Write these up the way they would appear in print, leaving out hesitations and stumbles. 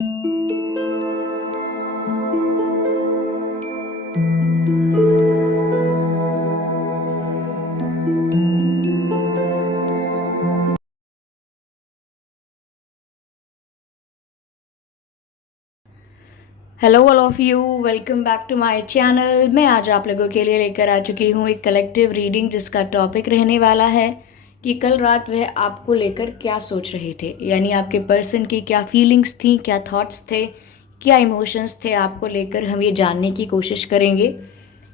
Hello all of you, welcome back to my channel. मैं आज आप लोगों के लिए लेकर आ चुकी हूँ एक कलेक्टिव रीडिंग जिसका टॉपिक रहने वाला है कि कल रात वह आपको लेकर क्या सोच रहे थे। यानी आपके पर्सन की क्या फीलिंग्स थी, क्या थॉट्स थे, क्या इमोशंस थे आपको लेकर, हम ये जानने की कोशिश करेंगे।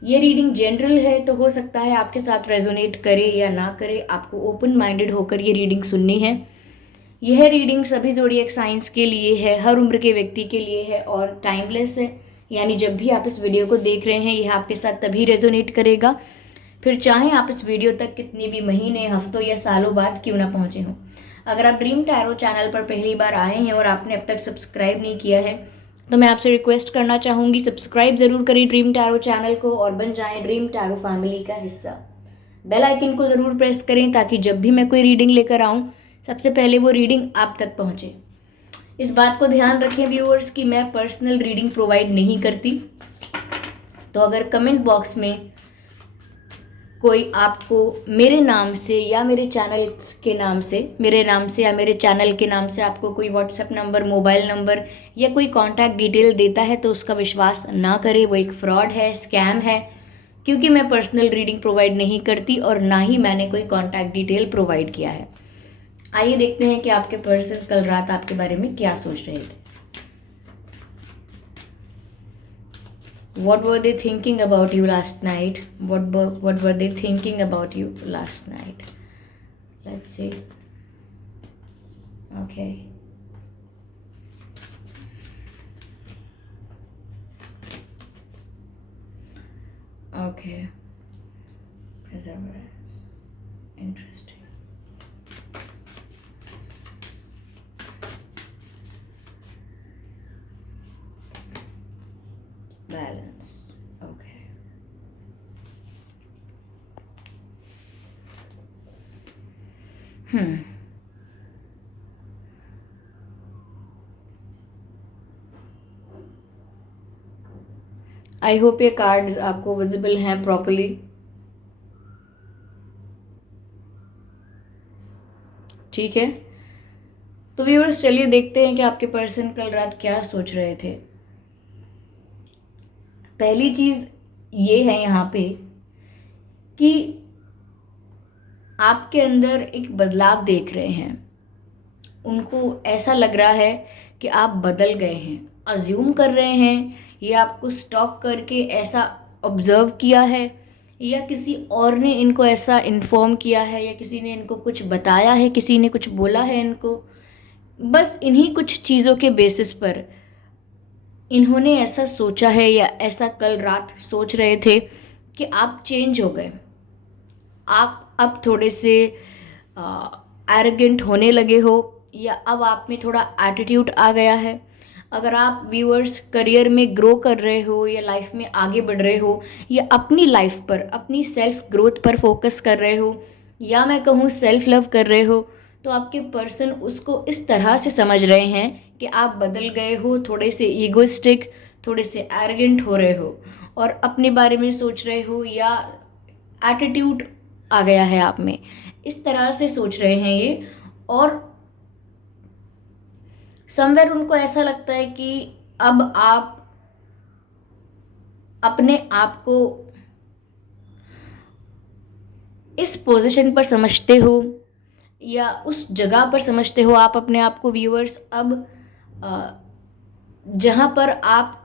ये रीडिंग जनरल है तो हो सकता है आपके साथ रेजोनेट करे या ना करे। आपको ओपन माइंडेड होकर ये रीडिंग सुननी है। यह रीडिंग सभी ज़ोडिएक साइंस के लिए है, हर उम्र के व्यक्ति के लिए है और टाइमलेस है। यानी जब भी आप इस वीडियो को देख रहे हैं यह आपके साथ तभी रेजोनेट करेगा, फिर चाहे आप इस वीडियो तक कितने भी महीने, हफ्तों या सालों बाद क्यों ना पहुंचे हों। अगर आप ड्रीम टैरो चैनल पर पहली बार आए हैं और आपने अब तक सब्सक्राइब नहीं किया है तो मैं आपसे रिक्वेस्ट करना चाहूँगी, सब्सक्राइब ज़रूर करें ड्रीम टैरो चैनल को और बन जाएं ड्रीम टैरो फैमिली का हिस्सा। बेल आइकन को ज़रूर प्रेस करें ताकि जब भी मैं कोई रीडिंग लेकर आऊँ सबसे पहले वो रीडिंग आप तक पहुँचे। इस बात को ध्यान रखें व्यूअर्स कि मैं पर्सनल रीडिंग प्रोवाइड नहीं करती। तो अगर कमेंट बॉक्स में कोई आपको मेरे नाम से या मेरे चैनल के नाम से, मेरे नाम से या मेरे चैनल के नाम से आपको कोई व्हाट्सएप नंबर, मोबाइल नंबर या कोई कॉन्टैक्ट डिटेल देता है तो उसका विश्वास ना करें। वो एक फ्रॉड है, स्कैम है, क्योंकि मैं पर्सनल रीडिंग प्रोवाइड नहीं करती और ना ही मैंने कोई कॉन्टैक्ट डिटेल प्रोवाइड किया है। आइए देखते हैं कि आपके पर्सन कल रात आपके बारे में क्या सोच रहे थे। What were they thinking about you last night? What were they thinking about you last night? Let's see. Okay. Okay. Perseverance. Interesting. Balance. Okay. I hope ये कार्ड्स आपको विजिबल हैं प्रॉपरली। ठीक है, तो व्यूअर्स चलिए देखते हैं कि आपके पर्सन कल रात क्या सोच रहे थे। पहली चीज ये है यहाँ पे कि आपके अंदर एक बदलाव देख रहे हैं। उनको ऐसा लग रहा है कि आप बदल गए हैं, अज्यूम कर रहे हैं या आपको स्टॉक करके ऐसा ऑब्जर्व किया है या किसी और ने इनको ऐसा इन्फॉर्म किया है या किसी ने इनको कुछ बताया है, किसी ने कुछ बोला है इनको। बस इन्हीं कुछ चीज़ों के बेसिस पर इन्होंने ऐसा सोचा है या ऐसा कल रात सोच रहे थे कि आप चेंज हो गए। आप अब थोड़े से एरोगेंट होने लगे हो या अब आप में थोड़ा एटीट्यूड आ गया है। अगर आप व्यूअर्स करियर में ग्रो कर रहे हो या लाइफ में आगे बढ़ रहे हो या अपनी लाइफ पर, अपनी सेल्फ ग्रोथ पर फोकस कर रहे हो या मैं कहूँ सेल्फ लव कर रहे हो, तो आपके पर्सन उसको इस तरह से समझ रहे हैं कि आप बदल गए हो, थोड़े से ईगोइस्टिक, थोड़े से एरोगेंट हो रहे हो और अपने बारे में सोच रहे हो या एटीट्यूड आ गया है आप में, इस तरह से सोच रहे हैं ये। और समवेयर उनको ऐसा लगता है कि अब आप अपने आप को इस पोजीशन पर समझते हो या उस जगह पर समझते हो आप अपने आप को व्यूअर्स, अब जहां पर आप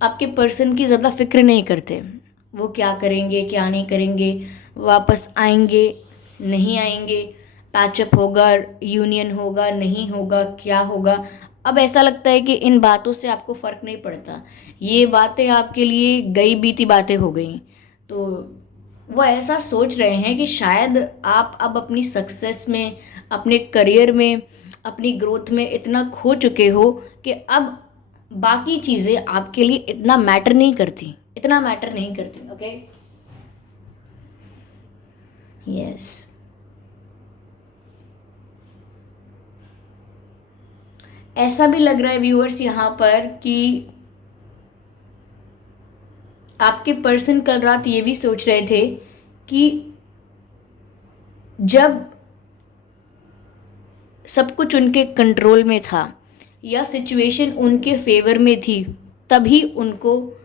आपके पर्सन की ज़्यादा फिक्र नहीं करते। वो क्या करेंगे, क्या नहीं करेंगे, वापस आएंगे, नहीं आएंगे, पैचअप होगा, यूनियन होगा, नहीं होगा, क्या होगा। अब ऐसा लगता है कि इन बातों से आपको फ़र्क नहीं पड़ता। ये बातें आपके लिए गई बीती बातें हो गई। तो वो ऐसा सोच रहे हैं कि शायद आप अब अपनी सक्सेस में, अपने करियर में, अपनी ग्रोथ में इतना खो चुके हो कि अब बाकी चीज़ें आपके लिए इतना मैटर नहीं करती, इतना मैटर नहीं करती। Okay, yes. ऐसा भी लग रहा है व्यूअर्स यहाँ पर कि आपके पर्सन कल रात ये भी सोच रहे थे कि जब सब कुछ उनके कंट्रोल में था या सिचुएशन उनके फेवर में थी, तभी उनको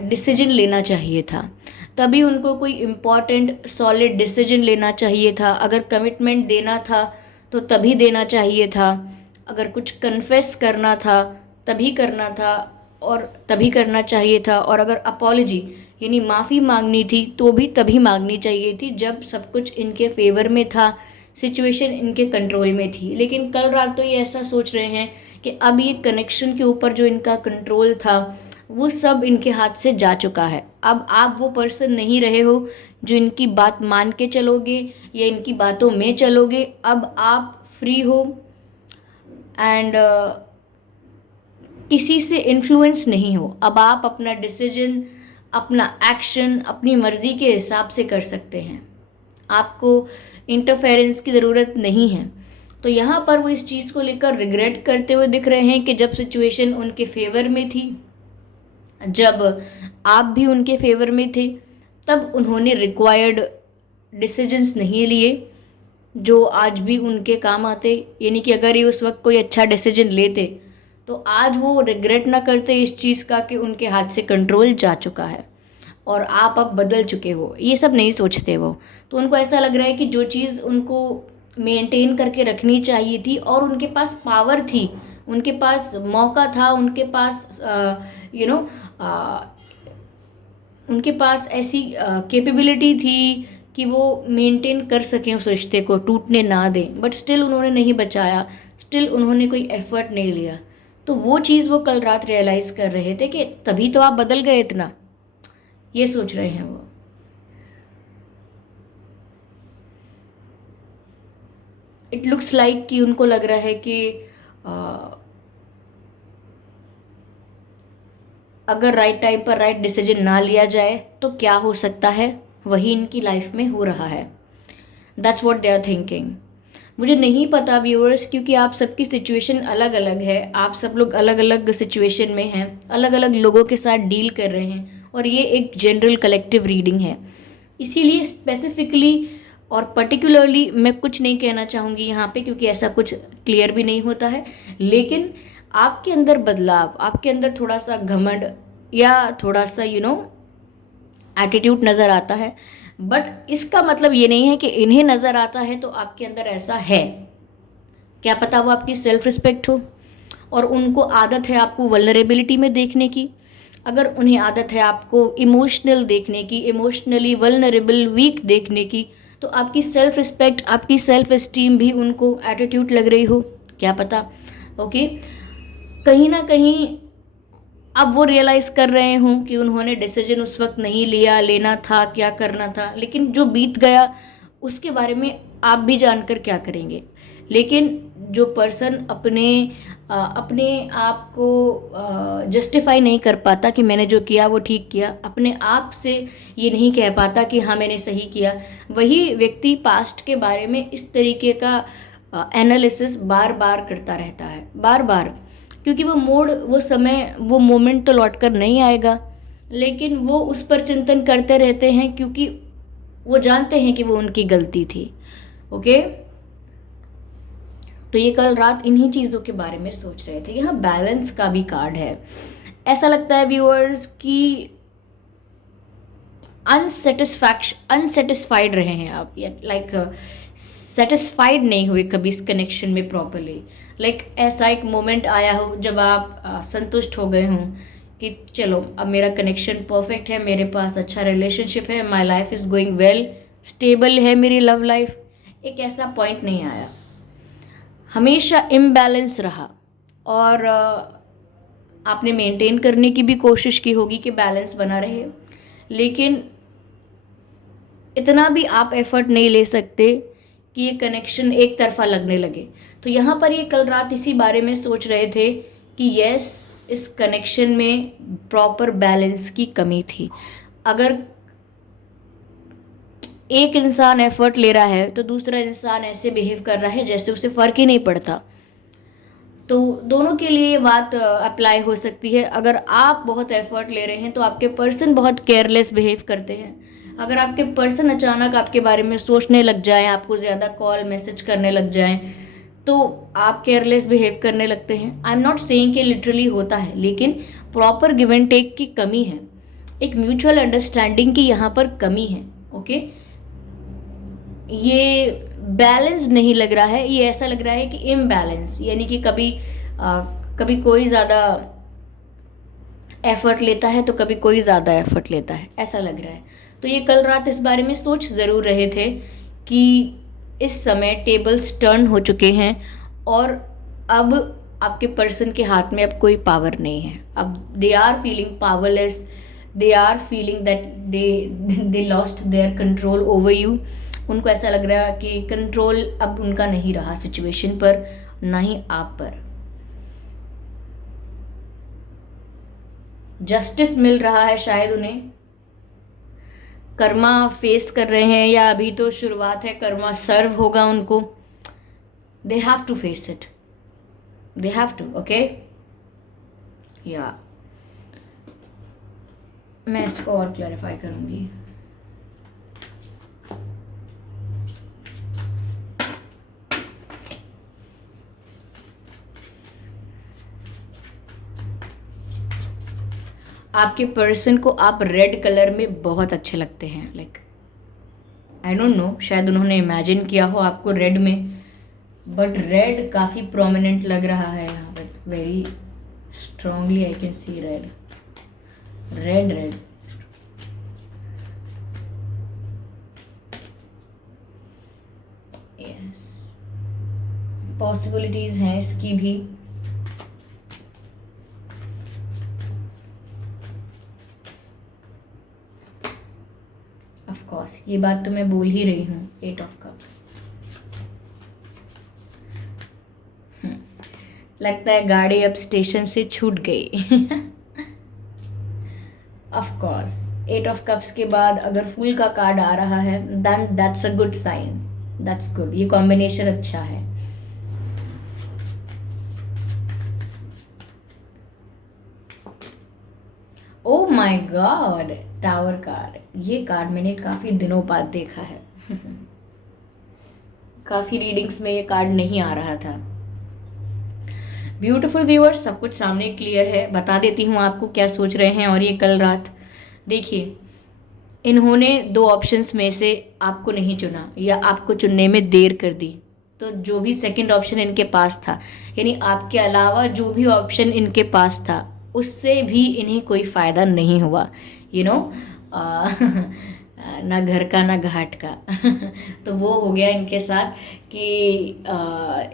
डिसीजन लेना चाहिए था, तभी उनको कोई इम्पॉर्टेंट सॉलिड डिसीजन लेना चाहिए था। अगर कमिटमेंट देना था तो तभी देना चाहिए था, अगर कुछ कन्फेस करना था तभी करना था और तभी करना चाहिए था, और अगर अपॉलॉजी यानी माफ़ी मांगनी थी तो भी तभी मांगनी चाहिए थी जब सब कुछ इनके फेवर में था, सिचुएशन इनके कंट्रोल में थी। लेकिन कल रात तो ये ऐसा सोच रहे हैं कि अब ये कनेक्शन के ऊपर जो इनका कंट्रोल था वो सब इनके हाथ से जा चुका है। अब आप वो पर्सन नहीं रहे हो जो इनकी बात मान के चलोगे या इनकी बातों में चलोगे। अब आप फ्री हो एंड किसी से इन्फ्लुएंस नहीं हो। अब आप अपना डिसीजन, अपना एक्शन अपनी मर्जी के हिसाब से कर सकते हैं, आपको इंटरफेरेंस की ज़रूरत नहीं है। तो यहाँ पर वो इस चीज़ को लेकर रिग्रेट करते हुए दिख रहे हैं कि जब सिचुएशन उनके फेवर में थी, जब आप भी उनके फेवर में थे, तब उन्होंने रिक्वायर्ड डिसीजंस नहीं लिए जो आज भी उनके काम आते। यानी कि अगर ये उस वक्त कोई अच्छा डिसीजन लेते तो आज वो रिग्रेट ना करते इस चीज़ का कि उनके हाथ से कंट्रोल जा चुका है और आप अब बदल चुके हो। ये सब नहीं सोचते वो। तो उनको ऐसा लग रहा है कि जो चीज़ उनको मेंटेन करके रखनी चाहिए थी और उनके पास पावर थी, उनके पास मौका था, उनके पास उनके पास ऐसी कैपेबिलिटी थी कि वो मेंटेन कर सकें, उस रिश्ते को टूटने ना दें, बट स्टिल उन्होंने नहीं बचाया, स्टिल उन्होंने कोई एफर्ट नहीं लिया। तो वो चीज़ वो कल रात रियलाइज़ कर रहे थे कि तभी तो आप बदल गए इतना, ये सोच रहे हैं वो। इट लुक्स लाइक कि उनको लग रहा है कि अगर राइट टाइम पर राइट डिसीजन ना लिया जाए तो क्या हो सकता है, वही इनकी लाइफ में हो रहा है। That's what they are thinking. मुझे नहीं पता व्यूअर्स, क्योंकि आप सबकी सिचुएशन अलग अलग है, आप सब लोग अलग अलग सिचुएशन में हैं, अलग अलग लोगों के साथ डील कर रहे हैं, और ये एक जनरल कलेक्टिव रीडिंग है। इसीलिए स्पेसिफिकली और पर्टिकुलरली मैं कुछ नहीं कहना चाहूँगी यहाँ पे, क्योंकि ऐसा कुछ क्लियर भी नहीं होता है। लेकिन आपके अंदर बदलाव, आपके अंदर थोड़ा सा घमंड या थोड़ा सा एटीट्यूड नज़र आता है, बट इसका मतलब ये नहीं है कि इन्हें नज़र आता है तो आपके अंदर ऐसा है। क्या पता वो आपकी सेल्फ रिस्पेक्ट हो और उनको आदत है आपको वल्नरेबिलिटी में देखने की। अगर उन्हें आदत है आपको इमोशनल देखने की, इमोशनली वल्नरेबल वीक देखने की, तो आपकी सेल्फ रिस्पेक्ट, आपकी सेल्फ एस्टीम भी उनको एटीट्यूड लग रही हो, क्या पता। ओके, कहीं ना कहीं अब वो रियलाइज़ कर रहे हों कि उन्होंने डिसीजन उस वक्त नहीं लिया, लेना था, क्या करना था, लेकिन जो बीत गया उसके बारे में आप भी जानकर क्या करेंगे। लेकिन जो पर्सन अपने आप को जस्टिफाई नहीं कर पाता कि मैंने जो किया वो ठीक किया, अपने आप से ये नहीं कह पाता कि हाँ मैंने सही किया, वही व्यक्ति पास्ट के बारे में इस तरीके का एनालिसिस बार बार करता रहता है, बार बार। क्योंकि वो मोड़, वो समय, वो मोमेंट तो लौट कर नहीं आएगा, लेकिन वो उस पर चिंतन करते रहते हैं क्योंकि वो जानते हैं कि वो उनकी गलती थी। ओके, तो ये कल रात इन्हीं चीज़ों के बारे में सोच रहे थे। यहाँ बैलेंस का भी कार्ड है। ऐसा लगता है व्यूअर्स कि अनसेटिस्फाइड रहे हैं आप, या लाइक सेटिस्फाइड नहीं हुए कभी इस कनेक्शन में प्रॉपरली। लाइक ऐसा एक मोमेंट आया हो जब आप संतुष्ट हो गए हों कि चलो अब मेरा कनेक्शन परफेक्ट है, मेरे पास अच्छा रिलेशनशिप है, my life is going well, stable है मेरी लव लाइफ। एक ऐसा पॉइंट नहीं आया, हमेशा इम्बैलेंस रहा। और आपने मेंटेन करने की भी कोशिश की होगी कि बैलेंस बना रहे, लेकिन इतना भी आप एफर्ट नहीं ले सकते कि ये कनेक्शन एक तरफा लगने लगे। तो यहाँ पर ये कल रात इसी बारे में सोच रहे थे कि यस, इस कनेक्शन में प्रॉपर बैलेंस की कमी थी। अगर एक इंसान एफर्ट ले रहा है तो दूसरा इंसान ऐसे बिहेव कर रहा है जैसे उसे फ़र्क ही नहीं पड़ता। तो दोनों के लिए ये बात अप्लाई हो सकती है। अगर आप बहुत एफर्ट ले रहे हैं तो आपके पर्सन बहुत केयरलेस बिहेव करते हैं। अगर आपके पर्सन अचानक आपके बारे में सोचने लग जाएं, आपको ज़्यादा कॉल मैसेज करने लग जाएं, तो आप केयरलेस बिहेव करने लगते हैं। आई एम नॉट सेइंग कि लिटरली होता है, लेकिन प्रॉपर गिव एंड टेक की कमी है, एक म्यूचुअल अंडरस्टैंडिंग की यहाँ पर कमी है। ओके, ये बैलेंस नहीं लग रहा है, ये ऐसा लग रहा है कि इम्बैलेंस, यानी कि कभी कोई ज़्यादा एफर्ट लेता है तो कभी कोई ज़्यादा एफर्ट लेता है, ऐसा लग रहा है। तो ये कल रात इस बारे में सोच ज़रूर रहे थे कि इस समय टेबल्स टर्न हो चुके हैं और अब आपके पर्सन के हाथ में अब कोई पावर नहीं है। अब they are feeling powerless, they are feeling that they lost their control over you. उनको ऐसा लग रहा है कि कंट्रोल अब उनका नहीं रहा सिचुएशन पर, ना ही आप पर। जस्टिस मिल रहा है शायद उन्हें, कर्मा फेस कर रहे हैं या अभी तो शुरुआत है, कर्मा सर्व होगा उनको। They have to face it, they have to. Okay, या मैं इसको और क्लैरिफाई करूंगी। आपके पर्सन को आप रेड कलर में बहुत अच्छे लगते हैं। लाइक आई डोंट नो, शायद उन्होंने इमेजिन किया हो आपको रेड में, बट रेड काफ़ी प्रोमिनेंट लग रहा है यहाँ पर। Very strongly I can see red, red red. Yes, possibilities हैं इसकी भी। ऑफ कोर्स ये बात तो मैं बोल ही रही हूँ, 8 ऑफ कप्स। लगता है गाड़ी अब स्टेशन से छूट गई। ऑफ कोर्स 8 ऑफ कप्स के बाद अगर फूल का कार्ड आ रहा है, then that's a good sign, that's good. ये कॉम्बिनेशन अच्छा है। Oh my God, tower card. ये कार्ड मैंने काफी दिनों बाद देखा है। काफी रीडिंग्स में ये कार्ड नहीं आ रहा था। ब्यूटीफुल व्यूअर्स, सब कुछ सामने क्लियर है। बता देती हूँ आपको क्या सोच रहे हैं। और ये कल रात देखिए, इन्होंने 2 ऑप्शंस में से आपको नहीं चुना या आपको चुनने में देर कर दी। तो जो भी सेकंड ऑप्शन इनके पास था, यानी आपके अलावा जो भी ऑप्शन इनके पास था, उससे भी इन्हें कोई फ़ायदा नहीं हुआ। यू नो, ना घर का ना घाट का। तो वो हो गया इनके साथ कि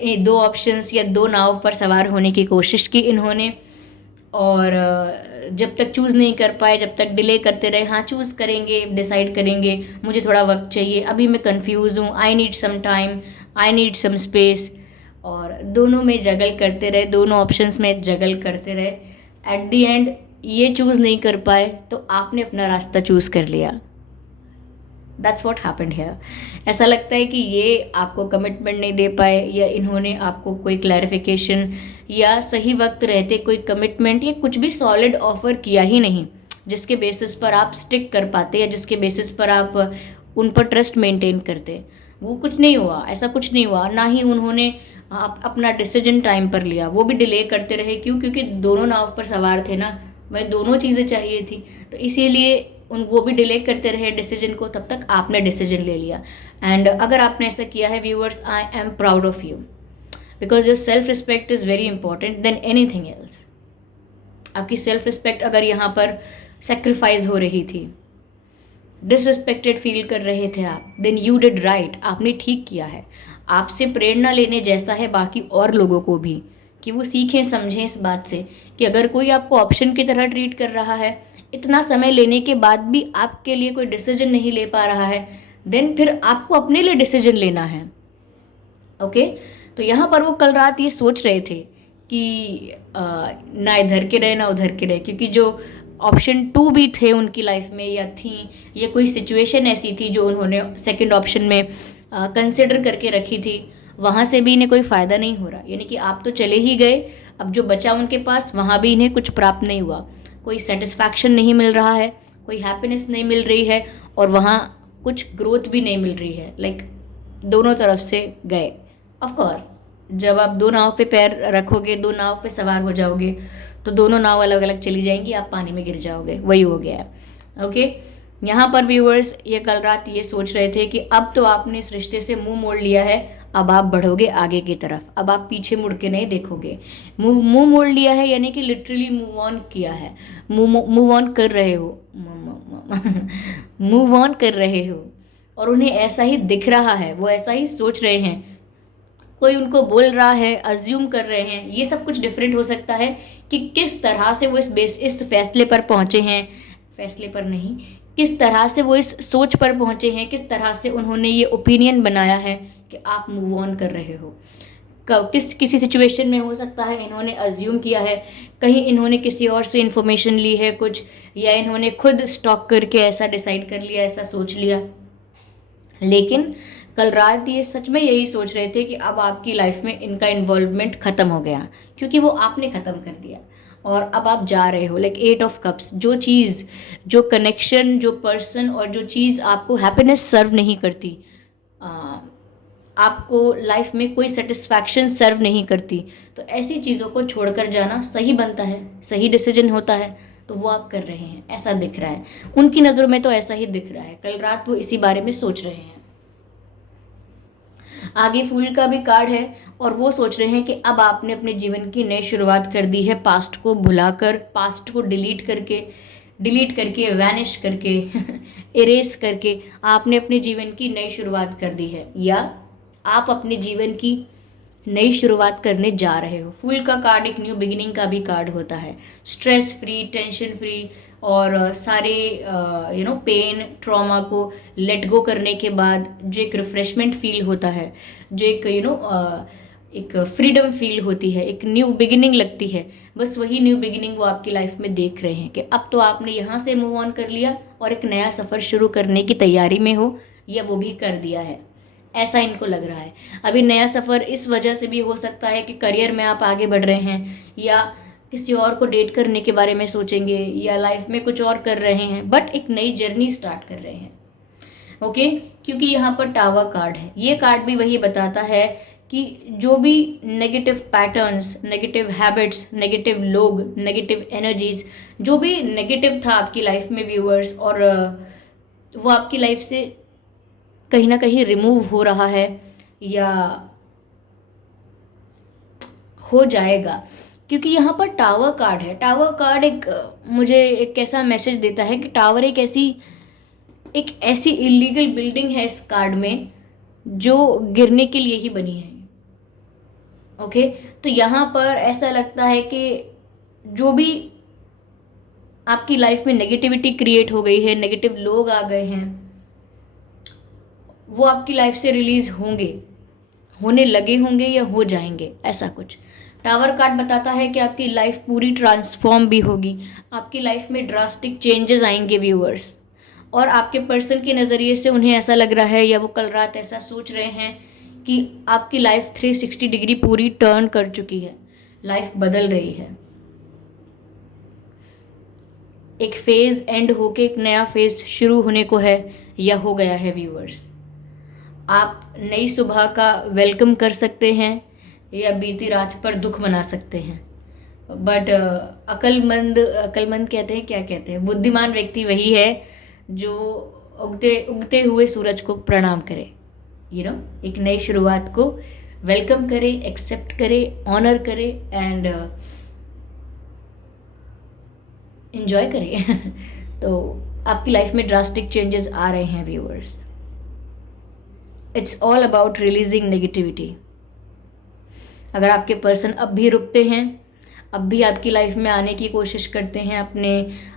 ये 2 ऑप्शंस या 2 नाव पर सवार होने की कोशिश की इन्होंने, और जब तक चूज़ नहीं कर पाए, जब तक डिले करते रहे। हाँ, चूज़ करेंगे, डिसाइड करेंगे, मुझे थोड़ा वक्त चाहिए, अभी मैं कंफ्यूज हूँ, I need some time, I need some space. और दोनों में जगल करते रहे, दोनों ऑप्शंस में जगल करते रहे। एट दी एंड ये चूज़ नहीं कर पाए तो आपने अपना रास्ता चूज़ कर लिया। That's what happened here. ऐसा लगता है कि ये आपको कमिटमेंट नहीं दे पाए, या इन्होंने आपको कोई क्लैरिफिकेशन या सही वक्त रहते कोई कमिटमेंट या कुछ भी सॉलिड ऑफर किया ही नहीं, जिसके बेसिस पर आप स्टिक कर पाते या जिसके बेसिस पर आप उन पर ट्रस्ट मेंटेन करते। वो कुछ नहीं हुआ, ऐसा कुछ नहीं हुआ। ना ही उन्होंने अपना डिसीजन टाइम पर लिया, वो भी डिले करते रहे। क्यों? क्योंकि दोनों नाव पर सवार थे ना, वह दोनों चीज़ें चाहिए थी, तो इसीलिए वो भी डिले करते रहे डिसीजन को। तब तक आपने डिसीजन ले लिया। एंड अगर आपने ऐसा किया है viewers, I am proud of you, because your self respect is very important than anything else. आपकी सेल्फ रिस्पेक्ट अगर यहाँ पर सेक्रीफाइस हो रही थी, डिसरिस्पेक्टेड फील कर रहे थे आप, देन यू डिड राइट, आपने ठीक किया है। आपसे प्रेरणा लेने जैसा है बाकी और लोगों को भी, कि वो सीखें समझें इस बात से कि अगर कोई आपको ऑप्शन की तरह ट्रीट कर रहा है, इतना समय लेने के बाद भी आपके लिए कोई डिसीजन नहीं ले पा रहा है, देन फिर आपको अपने लिए डिसीजन लेना है। ओके, तो यहाँ पर वो कल रात ये सोच रहे थे कि ना इधर के रहे ना उधर के रहे, क्योंकि जो ऑप्शन 2 भी थे उनकी लाइफ में या थी, या कोई सिचुएशन ऐसी थी जो उन्होंने सेकंड ऑप्शन में कंसिडर करके रखी थी, वहाँ से भी इन्हें कोई फ़ायदा नहीं हो रहा, यानी कि आप तो चले ही गए, अब जो बचा उनके पास वहाँ भी इन्हें कुछ प्राप्त नहीं हुआ, कोई सेटिस्फैक्शन नहीं मिल रहा है, कोई हैप्पीनेस नहीं मिल रही है, और वहाँ कुछ ग्रोथ भी नहीं मिल रही है। लाइक दोनों तरफ से गए। ऑफ कोर्स जब आप दो नाव पे पैर रखोगे, दो नाव पे सवार हो जाओगे, तो दोनों नाव अलग अलग चली जाएंगी, आप पानी में गिर जाओगे, वही हो गया है। ओके, यहाँ पर व्यूअर्स ये कल रात ये सोच रहे थे कि अब तो आपने इस रिश्ते से मुंह मोड़ लिया है, अब आप बढ़ोगे आगे की तरफ, अब आप पीछे मुड़ के नहीं देखोगे। मुंह मोड़ लिया है यानी कि लिटरली मूव ऑन किया है, मूव ऑन कर रहे हो, मूव ऑन कर रहे हो, और उन्हें ऐसा ही दिख रहा है, वो ऐसा ही सोच रहे हैं, कोई उनको बोल रहा है, अज्यूम कर रहे हैं। ये सब कुछ डिफरेंट हो सकता है कि किस तरह से वो इस फैसले पर पहुंचे हैं, फैसले पर नहीं, किस तरह से वो इस सोच पर पहुंचे हैं, किस तरह से उन्होंने ये ओपिनियन बनाया है कि आप मूव ऑन कर रहे हो। किसी सिचुएशन में हो सकता है इन्होंने अज्यूम किया है, कहीं इन्होंने किसी और से इन्फॉर्मेशन ली है कुछ, या इन्होंने खुद स्टॉक करके ऐसा डिसाइड कर लिया, ऐसा सोच लिया। लेकिन कल रात ये सच में यही सोच रहे थे कि अब आपकी लाइफ में इनका इन्वॉल्वमेंट ख़त्म हो गया, क्योंकि वो आपने ख़त्म कर दिया, और अब आप जा रहे हो। लाइक 8 ऑफ कप्स, जो चीज़, जो कनेक्शन, जो पर्सन और जो चीज़ आपको हैप्पीनेस सर्व नहीं करती, आपको लाइफ में कोई सेटिस्फैक्शन सर्व नहीं करती, तो ऐसी चीज़ों को छोड़कर जाना सही बनता है, सही डिसीजन होता है, तो वो आप कर रहे हैं, ऐसा दिख रहा है। उनकी नज़रों में तो ऐसा ही दिख रहा है, कल रात वो इसी बारे में सोच रहे हैं। आगे फूल का भी कार्ड है, और वो सोच रहे हैं कि अब आपने अपने जीवन की नई शुरुआत कर दी है, पास्ट को भुलाकर, पास्ट को डिलीट करके वैनिश करके इरेज करके आपने अपने जीवन की नई शुरुआत कर दी है, या आप अपने जीवन की नई शुरुआत करने जा रहे हो। फूल का कार्ड एक न्यू बिगिनिंग का भी कार्ड होता है, स्ट्रेस फ्री, टेंशन फ्री, और सारे पेन, ट्रॉमा को लेट गो करने के बाद जो एक रिफ्रेशमेंट फील होता है, जो एक एक फ्रीडम फील होती है, एक न्यू बिगिनिंग लगती है, बस वही न्यू बिगिनिंग वो आपकी लाइफ में देख रहे हैं कि अब तो आपने यहाँ से मूव ऑन कर लिया और एक नया सफ़र शुरू करने की तैयारी में हो, या वो भी कर दिया है, ऐसा इनको लग रहा है। अभी नया सफ़र इस वजह से भी हो सकता है कि करियर में आप आगे बढ़ रहे हैं, या किसी और को डेट करने के बारे में सोचेंगे, या लाइफ में कुछ और कर रहे हैं, बट एक नई जर्नी स्टार्ट कर रहे हैं। ओके, क्योंकि यहाँ पर टावर कार्ड है, ये कार्ड भी वही बताता है कि जो भी negative patterns, negative habits, negative लोग, नेगेटिव एनर्जीज, जो भी नेगेटिव था आपकी लाइफ में व्यूअर्स, और वो आपकी लाइफ से कहीं ना कहीं रिमूव हो रहा है, या हो जाएगा, क्योंकि यहाँ पर टावर कार्ड है। टावर कार्ड मुझे एक ऐसा मैसेज देता है कि टावर एक ऐसी इलीगल बिल्डिंग है इस कार्ड में, जो गिरने के लिए ही बनी है। ओके, तो यहाँ पर ऐसा लगता है कि जो भी आपकी लाइफ में नेगेटिविटी क्रिएट हो गई है, नेगेटिव लोग आ गए हैं, वो आपकी लाइफ से रिलीज होंगे, होने लगे होंगे, या हो जाएंगे, ऐसा कुछ। टावर कार्ड बताता है कि आपकी लाइफ पूरी ट्रांसफॉर्म भी होगी, आपकी लाइफ में ड्रास्टिक चेंजेस आएंगे व्यूअर्स, और आपके पर्सन के नज़रिए से उन्हें ऐसा लग रहा है, या वो कल रात ऐसा सोच रहे हैं कि आपकी लाइफ 360 डिग्री पूरी टर्न कर चुकी है, लाइफ बदल रही है, एक फेज एंड होके एक नया फेज शुरू होने को है, या हो गया है व्यूअर्स। आप नई सुबह का वेलकम कर सकते हैं, या बीती रात पर दुख मना सकते हैं, बट अक्लमंद कहते हैं, क्या कहते हैं, बुद्धिमान व्यक्ति वही है जो उगते हुए सूरज को प्रणाम करे, एक नई शुरुआत को वेलकम करे, एक्सेप्ट करे, ऑनर करे, एंड एंजॉय करे। तो आपकी लाइफ में ड्रास्टिक चेंजेस आ रहे हैं viewers. It's all about releasing negativity. अगर आपके पर्सन अब भी रुकते हैं, अब भी आपकी लाइफ में आने की कोशिश करते हैं,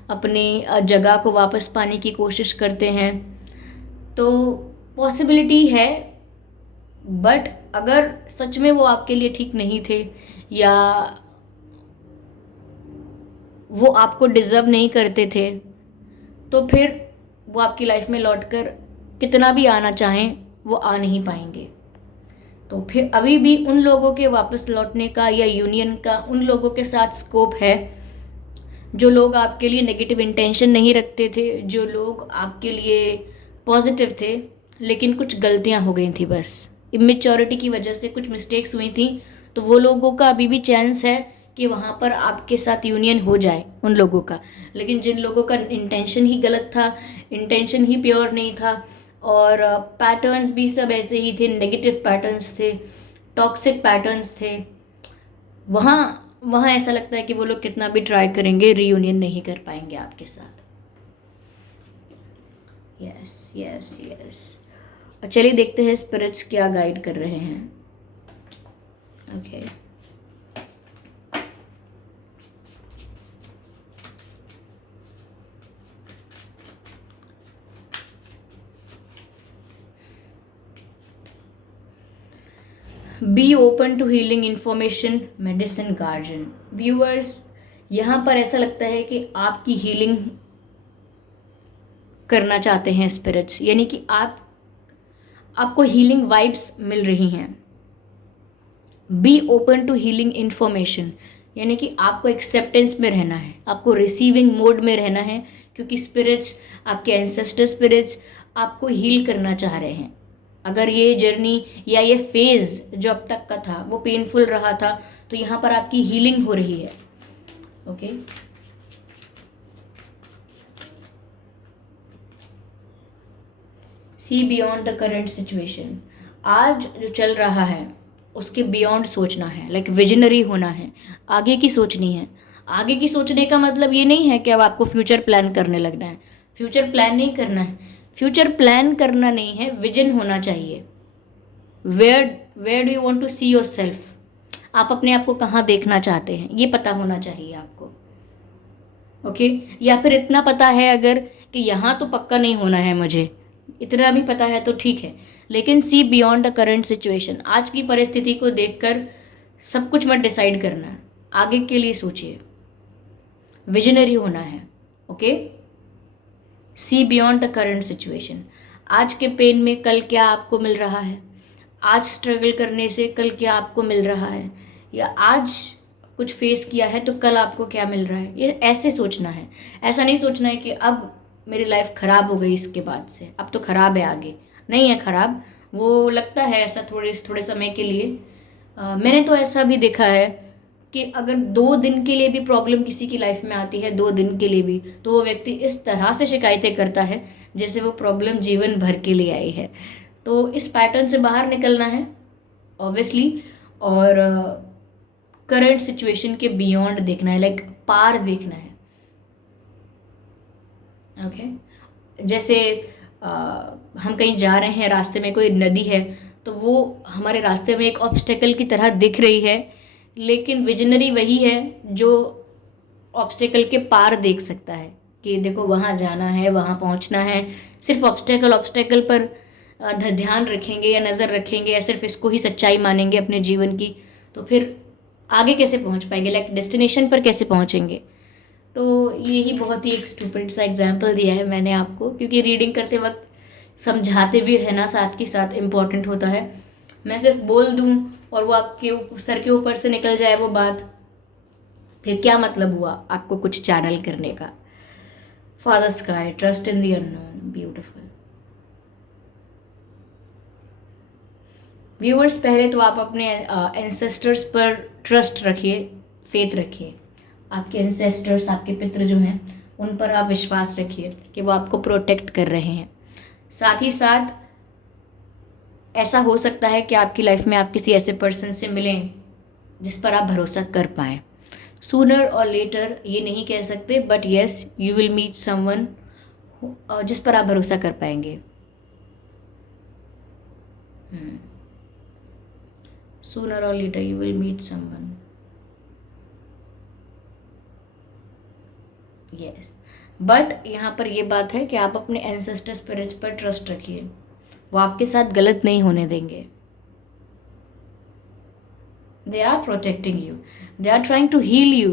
अपनी जगह को वापस पाने की कोशिश करते हैं, तो पॉसिबिलिटी है, बट अगर सच में वो आपके लिए ठीक नहीं थे, या वो आपको डिज़र्व नहीं करते थे, तो फिर वो आपकी लाइफ में लौटकर कितना भी आना चाहें, वो आ नहीं पाएंगे। तो फिर अभी भी उन लोगों के वापस लौटने का या यूनियन का उन लोगों के साथ स्कोप है जो लोग आपके लिए नेगेटिव इंटेंशन नहीं रखते थे, जो लोग आपके लिए पॉजिटिव थे, लेकिन कुछ गलतियां हो गई थी, बस इमेच्योरिटी की वजह से कुछ मिस्टेक्स हुई थी। तो वो लोगों का अभी भी चांस है कि वहाँ पर आपके साथ यूनियन हो जाए उन लोगों का। लेकिन जिन लोगों का इंटेंशन ही गलत था, इंटेंशन ही प्योर नहीं था, और पैटर्न्स भी सब ऐसे ही थे, नेगेटिव पैटर्न्स थे, टॉक्सिक पैटर्न्स थे, वहाँ वहाँ ऐसा लगता है कि वो लोग कितना भी ट्राई करेंगे रीयूनियन नहीं कर पाएंगे आपके साथ। Yes yes yes. चलिए देखते हैं स्पिरिट्स क्या गाइड कर रहे हैं। Okay be open to healing information, medicine, guardian. Viewers, यहाँ पर ऐसा लगता है कि आपकी हीलिंग करना चाहते हैं स्पिरिट्स, यानी कि आपको हीलिंग वाइब्स मिल रही हैं। Be open to healing information, यानी कि आपको एक्सेप्टेंस में रहना है, आपको रिसीविंग मोड में रहना है, क्योंकि स्पिरिट्स, आपके एंसेस्टर स्पिरिट्स आपको हील करना चाह रहे हैं। अगर ये जर्नी या ये फेज जो अब तक का था वो पेनफुल रहा था, तो यहाँ पर आपकी हीलिंग हो रही है। Okay see beyond the current situation. आज जो चल रहा है उसके बियॉन्ड सोचना है, लाइक विजनरी होना है, आगे की सोचनी है। आगे की सोचने का मतलब ये नहीं है कि अब आपको फ्यूचर प्लान करने लगना है, फ्यूचर प्लान नहीं करना है, फ्यूचर प्लान करना नहीं है, विजन होना चाहिए। Where where do you want to see yourself, आप अपने आप को कहाँ देखना चाहते हैं, ये पता होना चाहिए आपको। ओके या फिर इतना पता है अगर कि यहाँ तो पक्का नहीं होना है मुझे, इतना भी पता है तो ठीक है, लेकिन सी बियॉन्ड द करंट सिचुएशन। आज की परिस्थिति को देखकर सब कुछ मत डिसाइड करना है, आगे के लिए सोचिए, विजनरी होना है। Okay see beyond the current situation. आज के पेन में कल क्या आपको मिल रहा है, आज स्ट्रगल करने से कल क्या आपको मिल रहा है, या आज कुछ फेस किया है तो कल आपको क्या मिल रहा है, ये ऐसे सोचना है। ऐसा नहीं सोचना है कि अब मेरी लाइफ ख़राब हो गई इसके बाद से, अब तो ख़राब है, आगे नहीं है ख़राब। वो लगता है ऐसा थोड़े थोड़े समय के लिए। मैंने तो ऐसा भी देखा है कि अगर 2 दिन के लिए भी प्रॉब्लम किसी की लाइफ में आती है, 2 दिन के लिए भी, तो वो व्यक्ति इस तरह से शिकायतें करता है जैसे वो प्रॉब्लम जीवन भर के लिए आई है। तो इस पैटर्न से बाहर निकलना है ऑब्वियसली, और करंट सिचुएशन के बियॉन्ड देखना है, लाइक पार देखना है। ओके जैसे हम कहीं जा रहे हैं, रास्ते में कोई नदी है, तो वो हमारे रास्ते में एक ऑब्स्टेकल की तरह दिख रही है, लेकिन विजनरी वही है जो ऑब्स्टेकल के पार देख सकता है कि देखो वहाँ जाना है, वहाँ पहुँचना है। सिर्फ ऑब्स्टेकल ऑब्स्टेकल पर ध्यान रखेंगे या नज़र रखेंगे या सिर्फ इसको ही सच्चाई मानेंगे अपने जीवन की, तो फिर आगे कैसे पहुँच पाएंगे, लाइक डेस्टिनेशन पर कैसे पहुँचेंगे। तो यही बहुत ही एक स्टूपिड सा एग्जाम्पल दिया है मैंने आपको, क्योंकि रीडिंग करते वक्त समझाते भी रहना साथ के साथ इम्पॉर्टेंट होता है। मैं सिर्फ बोल दूँ और वो आपके सर के ऊपर से निकल जाए वो बात, फिर क्या मतलब हुआ आपको कुछ चैनल करने का। Father sky, trust in the unknown, beautiful. Viewers, पहले तो आप अपने एंसेस्टर्स पर ट्रस्ट रखिए, फेथ रखिए। आपके एंसेस्टर्स, आपके पितृ जो हैं, उन पर आप विश्वास रखिए कि वो आपको प्रोटेक्ट कर रहे हैं। साथ ही साथ ऐसा हो सकता है कि आपकी लाइफ में आप किसी ऐसे पर्सन से मिलें जिस पर आप भरोसा कर पाएँ। सूनर और लेटर ये नहीं कह सकते, but yes you will meet someone जिस पर आप भरोसा कर पाएंगे। सूनर और later you will meet someone, yes. But यहाँ पर ये बात है कि आप अपने एंसेस्टर स्पिरिट्स पर ट्रस्ट रखिए, वो आपके साथ गलत नहीं होने देंगे। They are protecting you. They are trying to heal you.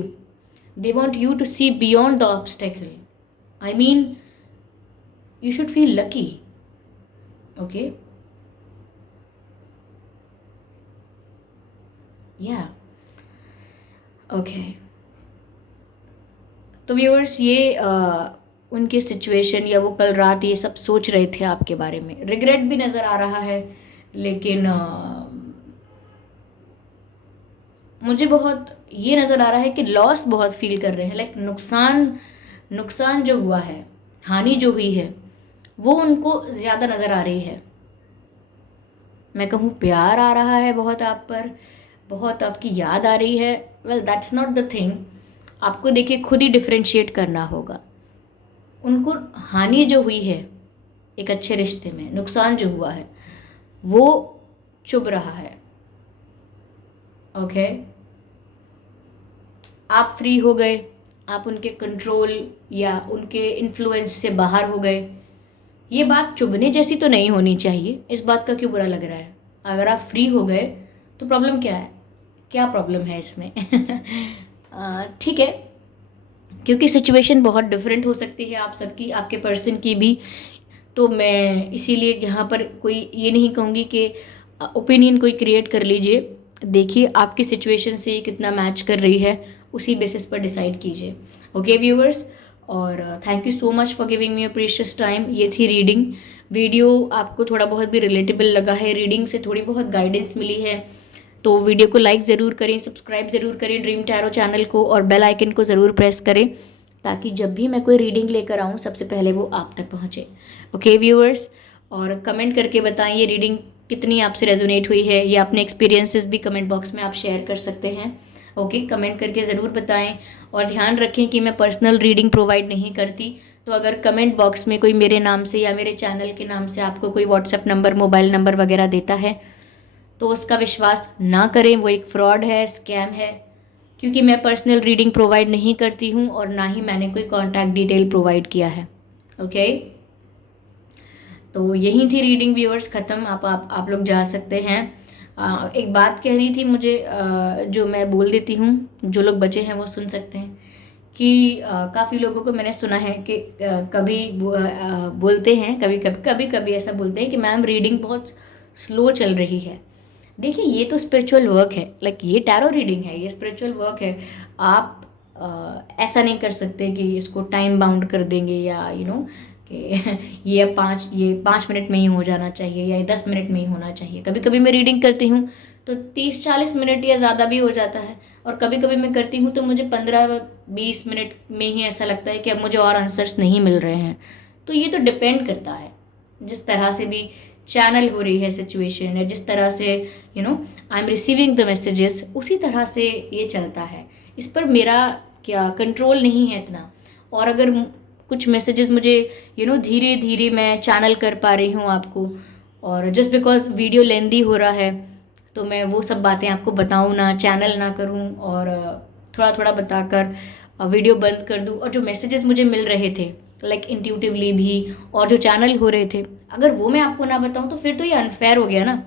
They want you to see beyond the obstacle. I mean, you should feel lucky. Okay? या ओके। तो व्यूअर्स, ये उनकी सिचुएशन या वो कल रात ये सब सोच रहे थे आपके बारे में, रिग्रेट भी नज़र आ रहा है, लेकिन मुझे बहुत ये नज़र आ रहा है कि लॉस बहुत फील कर रहे हैं, लाइक नुकसान जो हुआ है, हानि जो हुई है, वो उनको ज़्यादा नज़र आ रही है। मैं कहूँ प्यार आ रहा है बहुत आप पर, बहुत आपकी याद आ रही है, well that's not the thing. आपको देखिए खुद ही डिफ्रेंशिएट करना होगा। उनको हानि जो हुई है एक अच्छे रिश्ते में, नुकसान जो हुआ है, वो चुभ रहा है। ओके, आप फ्री हो गए, आप उनके कंट्रोल या उनके इन्फ्लुएंस से बाहर हो गए। ये बात चुभने जैसी तो नहीं होनी चाहिए, इस बात का क्यों बुरा लग रहा है? अगर आप फ्री हो गए तो प्रॉब्लम क्या है? क्या प्रॉब्लम है इसमें? ठीक है, क्योंकि सिचुएशन बहुत डिफरेंट हो सकती है आप सबकी, आपके पर्सन की भी। तो मैं इसीलिए यहाँ पर कोई ये नहीं कहूँगी कि ओपिनियन कोई क्रिएट कर लीजिए। देखिए आपकी सिचुएशन से ये कितना मैच कर रही है, उसी बेसिस पर डिसाइड कीजिए। ओके व्यूअर्स, और thank you so much for giving me a precious time. ये थी रीडिंग। वीडियो आपको थोड़ा बहुत भी रिलेटेबल लगा है, रीडिंग से थोड़ी बहुत गाइडेंस मिली है, तो वीडियो को लाइक ज़रूर करें, सब्सक्राइब ज़रूर करें ड्रीम टैरो चैनल को, और बेल आइकन को ज़रूर प्रेस करें, ताकि जब भी मैं कोई रीडिंग लेकर आऊँ सबसे पहले वो आप तक पहुँचे। ओके व्यूअर्स, और कमेंट करके बताएं ये रीडिंग कितनी आपसे रेजोनेट हुई है, या अपने एक्सपीरियंसेस भी कमेंट बॉक्स में आप शेयर कर सकते हैं। ओके, कमेंट करके ज़रूर बताएं, और ध्यान रखें कि मैं पर्सनल रीडिंग प्रोवाइड नहीं करती। तो अगर कमेंट बॉक्स में कोई मेरे नाम से या मेरे चैनल के नाम से आपको कोई व्हाट्सएप नंबर, मोबाइल नंबर वगैरह देता है, तो उसका विश्वास ना करें, वो एक फ्रॉड है, स्कैम है, क्योंकि मैं पर्सनल रीडिंग प्रोवाइड नहीं करती हूँ, और ना ही मैंने कोई कॉन्टैक्ट डिटेल प्रोवाइड किया है। ओके, तो यही थी रीडिंग व्यूअर्स, ख़त्म। आप लोग जा सकते हैं। एक बात कह रही थी मुझे, जो मैं बोल देती हूँ, जो लोग बचे हैं वो सुन सकते हैं, कि काफ़ी लोगों को मैंने सुना है कि बोलते हैं, कभी कभी ऐसा बोलते हैं कि मैम रीडिंग बहुत स्लो चल रही है। देखिए ये तो स्पिरिचुअल वर्क है, लाइक ये टैरो रीडिंग है, ये स्पिरिचुअल वर्क है। आप ऐसा नहीं कर सकते कि इसको टाइम बाउंड कर देंगे, या कि ये 5 मिनट में ही हो जाना चाहिए, या 10 मिनट में ही होना चाहिए। कभी कभी मैं रीडिंग करती हूँ तो 30-40 मिनट या ज़्यादा भी हो जाता है, और कभी कभी मैं करती हूँ तो मुझे 15-20 मिनट में ही ऐसा लगता है कि अब मुझे और आंसर्स नहीं मिल रहे हैं। तो ये तो डिपेंड करता है, जिस तरह से भी चैनल हो रही है सिचुएशन, या जिस तरह से I am receiving the messages, उसी तरह से ये चलता है। इस पर मेरा क्या कंट्रोल नहीं है इतना। और अगर कुछ मैसेजेस मुझे धीरे धीरे मैं चैनल कर पा रही हूँ आपको, और जस्ट बिकॉज वीडियो लेंदी हो रहा है, तो मैं वो सब बातें आपको बताऊँ ना, चैनल ना करूँ, और थोड़ा थोड़ा बताकर वीडियो बंद कर दूँ। और जो मैसेजेस मुझे मिल रहे थे लाइक इंट्यूटिवली भी, और जो चैनल हो रहे थे, अगर वो मैं आपको ना बताऊँ तो फिर तो ये अनफेयर हो गया ना।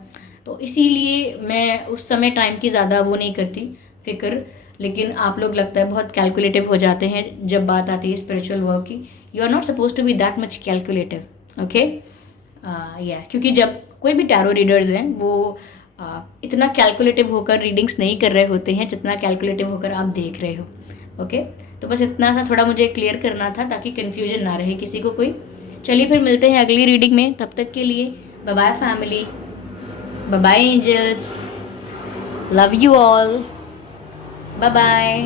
तो इसीलिए मैं उस समय टाइम की ज़्यादा वो नहीं करती फिक्र। लेकिन आप लोग लगता है बहुत कैलकुलेटिव हो जाते हैं जब बात आती है स्पिरिचुअल वर्क की। You are not suppose to be that much calculative. Okay, या क्योंकि जब कोई भी टैरो रीडर्स हैं वो इतना कैलकुलेटिव होकर रीडिंग्स नहीं कर रहे होते हैं जितना कैलकुलेटिव होकर आप देख रहे हो। ओके, तो बस इतना सा थोड़ा मुझे क्लियर करना था, ताकि कन्फ्यूजन ना रहे किसी को कोई। चलिए फिर मिलते हैं अगली रीडिंग में, तब तक के लिए bye bye family, bye bye angels, love you all, bye bye.